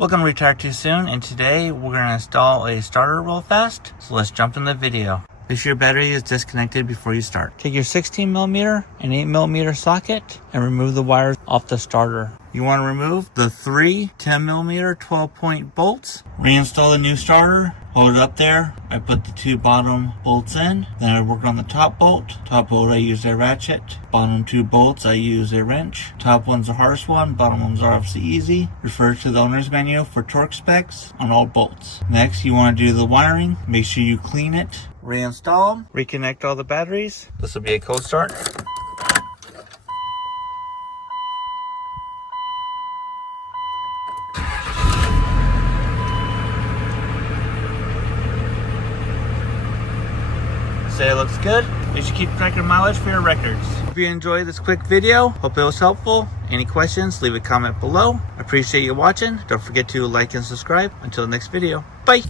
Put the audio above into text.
Welcome to Retire Too Soon, and today we're going to install a starter real fast, so let's jump in the video. Make sure your battery is disconnected before you start. Take your 16mm and 8mm socket and remove the wires off the starter. You want to remove the three 10mm 12-point bolts. Reinstall the new starter. Hold it up there. I put the two bottom bolts in. Then I work on the top bolt. Top bolt I use a ratchet. Bottom two bolts I use a wrench. Top one's the hardest one. Bottom one's are obviously easy. Refer to the owner's manual for torque specs on all bolts. Next you want to do the wiring. Make sure you clean it. Reinstall them. Reconnect all the batteries. This will be a cold start. Say it looks good. You should keep track of mileage for your records. Hope you enjoyed this quick video. Hope it was helpful. Any questions, leave a comment below. Appreciate you watching. Don't forget to like and subscribe. Until the next video. Bye.